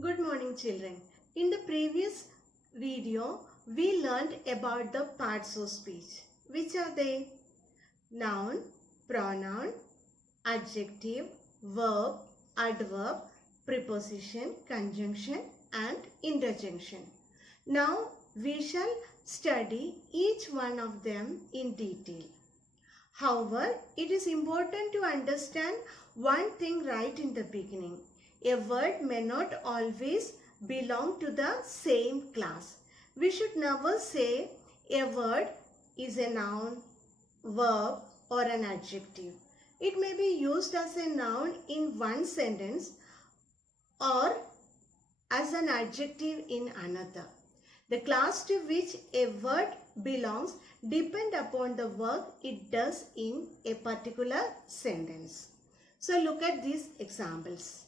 Good morning children. In the previous video, we learned about the parts of speech. Which are they? Noun, pronoun, adjective, verb, adverb, preposition, conjunction and interjection. Now we shall study each one of them in detail. However, it is important to understand one thing right in the beginning. A word may not always belong to the same class. We should never say a word is a noun, verb or an adjective. It may be used as a noun in one sentence or as an adjective in another. The class to which a word belongs depend upon the work it does in a particular sentence. So look at these examples.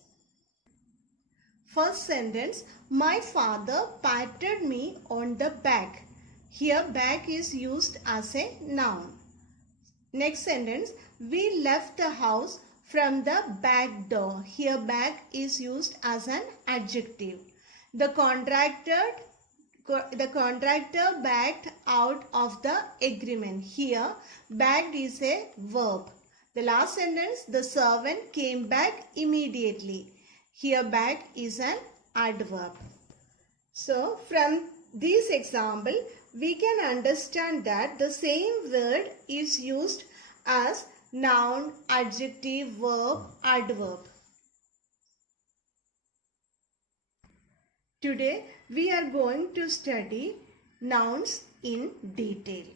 First sentence, my father patted me on the back. Here back is used as a noun. Next sentence, we left the house from the back door. Here back is used as an adjective. The contractor backed out of the agreement. Here backed is a verb. The last sentence, the servant came back immediately. Here back is an adverb. So from this example, we can understand that the same word is used as noun, adjective, verb, adverb. Today we are going to study nouns in detail.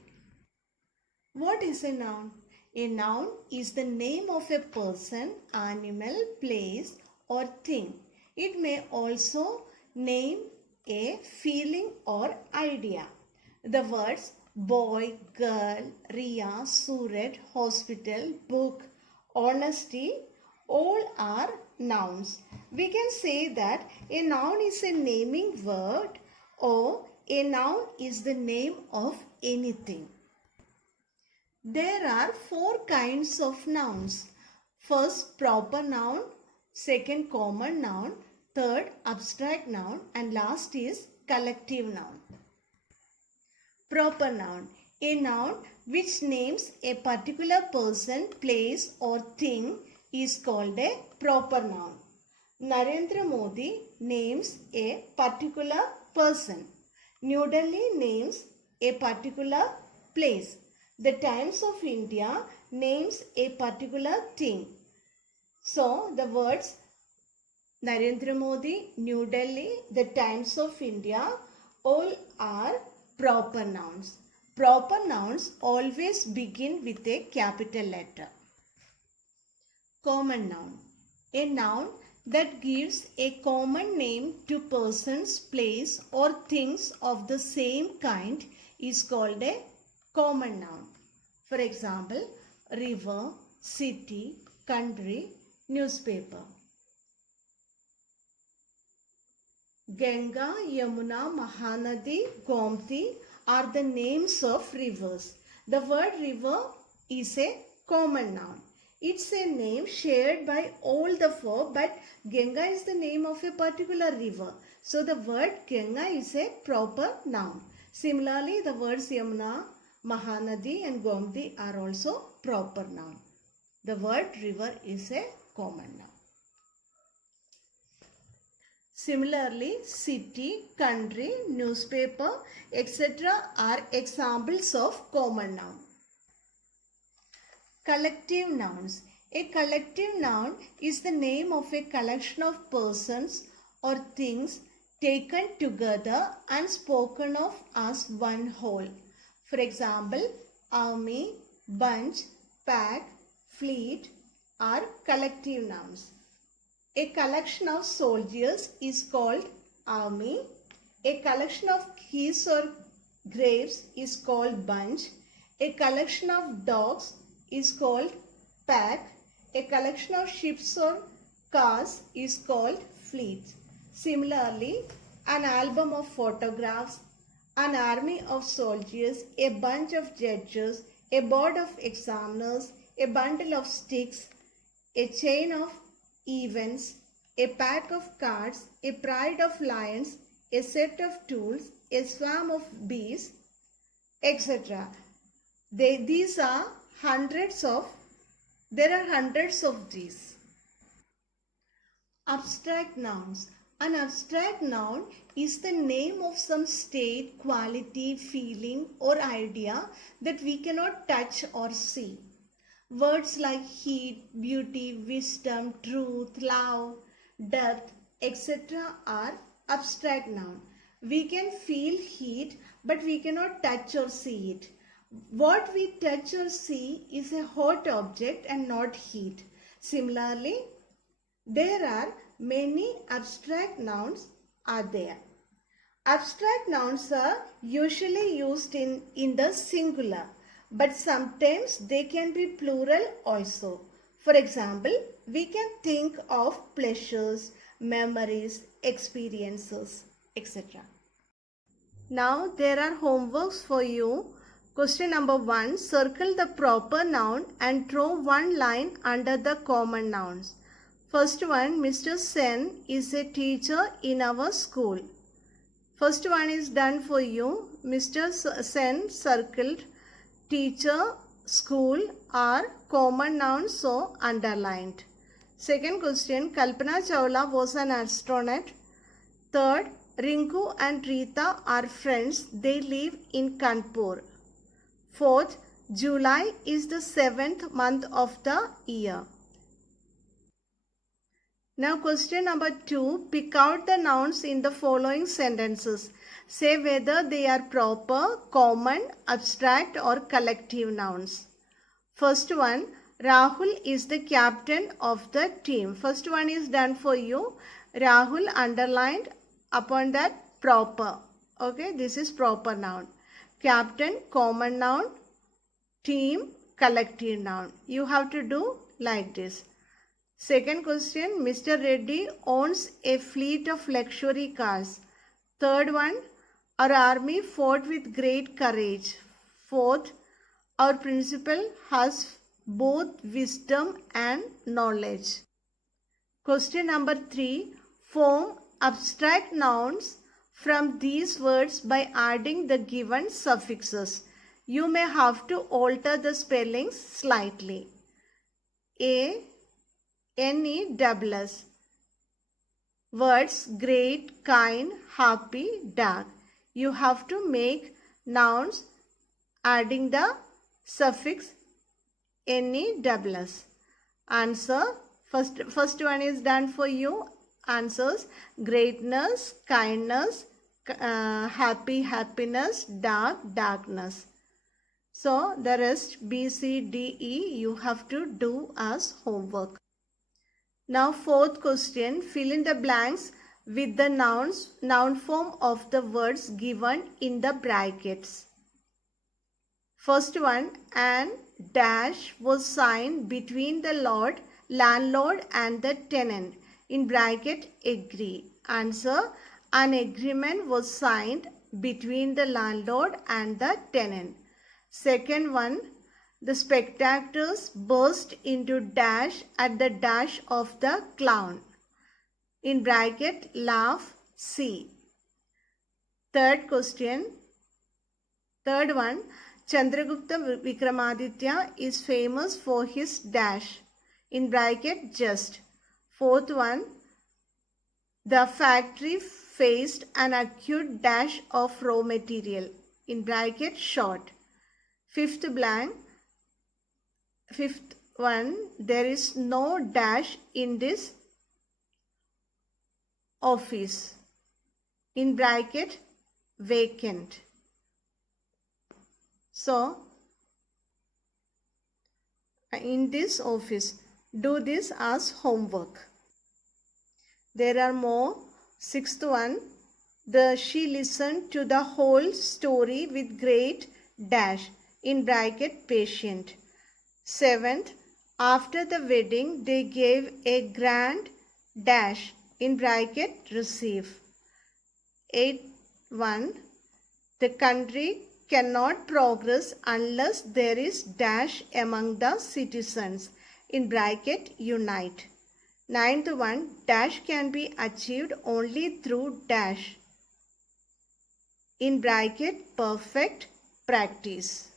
What is a noun? A noun is the name of a person, animal, place or thing. It may also name a feeling or idea. The words boy, girl, Riya, Suraj, hospital, book, honesty, all are nouns. We can say that a noun is a naming word or a noun is the name of anything. There are four kinds of nouns. First, proper noun. Second, common noun. Third, abstract noun. And last is collective noun. Proper noun. A noun which names a particular person, place or thing is called a proper noun. Narendra Modi names a particular person. New Delhi names a particular place. The Times of India names a particular thing. So, the words Narendra Modi, New Delhi, the Times of India, all are proper nouns. Proper nouns always begin with a capital letter. Common noun. A noun that gives a common name to persons, place or things of the same kind is called a common noun. For example, river, city, country, newspaper. Ganga, Yamuna, Mahanadi, Gomti are the names of rivers. The word river is a common noun. It's a name shared by all the four, but Ganga is the name of a particular river. So the word Ganga is a proper noun. Similarly, the words Yamuna, Mahanadi and Gomti are also proper noun. The word river is a common noun. Similarly, city, country, newspaper, etc. are examples of common noun. Collective nouns. A collective noun is the name of a collection of persons or things taken together and spoken of as one whole. For example, army, bunch, pack, fleet are collective nouns. A collection of soldiers is called army. A collection of keys or graves is called bunch. A collection of dogs is called pack. A collection of ships or cars is called fleet. Similarly, an album of photographs, an army of soldiers, a bunch of judges, a board of examiners, a bundle of sticks, a chain of events, a pack of cards, a pride of lions, a set of tools, a swarm of bees, etc. There are hundreds of these. Abstract nouns. An abstract noun is the name of some state, quality, feeling or idea that we cannot touch or see. Words like heat, beauty, wisdom, truth, love, depth, etc. are abstract nouns. We can feel heat but we cannot touch or see it. What we touch or see is a hot object and not heat. Similarly, there are many abstract nouns are there. Abstract nouns are usually used in the singular, but sometimes they can be plural also. For example, we can think of pleasures, memories, experiences, etc. Now there are homeworks for you. Question number 1. Circle the proper noun and draw one line under the common nouns. First one, Mr. Sen is a teacher in our school. First one is done for you. Mr. Sen circled. Teacher, school are common nouns, so underlined. Second question, Kalpana Chawla was an astronaut. Third, Rinku and Rita are friends. They live in Kanpur. Fourth, July is the 7th month of the year. Now question number 2, pick out the nouns in the following sentences. Say whether they are proper, common, abstract or collective nouns. First one, Rahul is the captain of the team. First one is done for you. Rahul underlined, upon that proper. Okay, this is proper noun. Captain, common noun. Team, collective noun. You have to do like this. Second question, Mr. Reddy owns a fleet of luxury cars. Third one, our army fought with great courage. Fourth, our principal has both wisdom and knowledge. Question number 3, form abstract nouns from these words by adding the given suffixes. You may have to alter the spellings slightly. NESS. Words great, kind, happy, dark. You have to make nouns adding the suffix NESS. Answer. First one is done for you. Answers greatness, kindness, happy, happiness, dark, darkness. So the rest B, C, D, E you have to do as homework. Now fourth question, fill in the blanks with the noun form of the words given in the brackets. First one, an dash was signed between the landlord and the tenant. In bracket, agree. Answer, an agreement was signed between the landlord and the tenant. Second one, the spectators burst into dash at the dash of the clown. In bracket, laugh, see. Third question, third one, Chandragupta Vikramaditya is famous for his dash. In bracket, just. Fourth one, the factory faced an acute dash of raw material. In bracket, short. Fifth one, there is no dash in this office. In bracket, vacant. So, in this office, do this as homework. There are more. Sixth one, she listened to the whole story with great dash. In bracket, patient. Seventh, after the wedding, they gave a grand dash. In bracket, receive. Eighth one, the country cannot progress unless there is dash among the citizens. In bracket, unite. Ninth one, dash can be achieved only through dash. In bracket, perfect practice.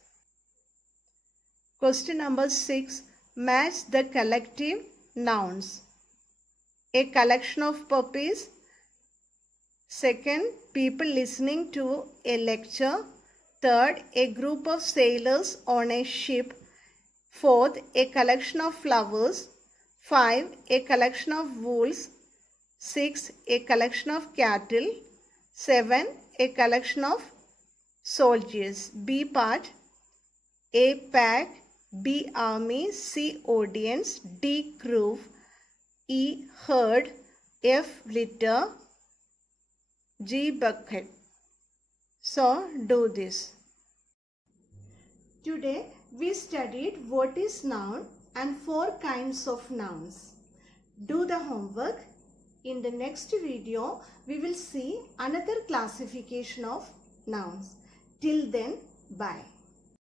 Question number 6. Match the collective nouns. A collection of puppies. Second, people listening to a lecture. Third, a group of sailors on a ship. Fourth, a collection of flowers. 5, a collection of wolves. 6, a collection of cattle. 7, a collection of soldiers. B part. A pack. B army. C audience. D crew. E herd. F litter. G bucket. So do this. Today we studied what is noun and 4 kinds of nouns. Do the homework. In the next video we will see another classification of nouns. Till then, bye.